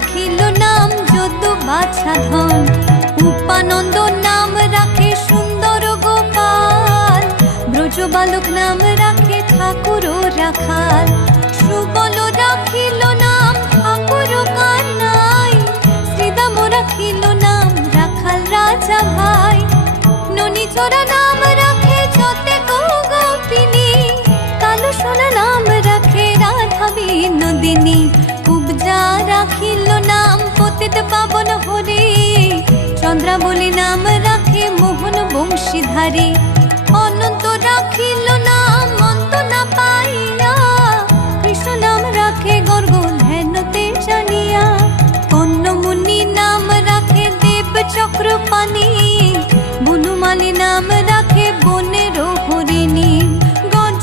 রাখিল নাম যদু বাছা ধন। উপানন্দ নাম রাখে সুন্দর গোপাল, ব্রজ বালক নাম রাখে ঠাকুর রাখাল। সুবল রাখিল নাম ঠাকুর কানাই, শ্রীদাম রাখিল নাম রাখাল রাজা ভাই। ননীচরা নাম রাখে যতে গোপিনী, কালো সোনা নাম রাখে রাধা বিনোদিনী। কুবজা রাখিল নাম পতিত পাবন হরি, চন্দ্রাবলী নাম রাখে মোহন বংশীধারী। অনন্ত রাখিল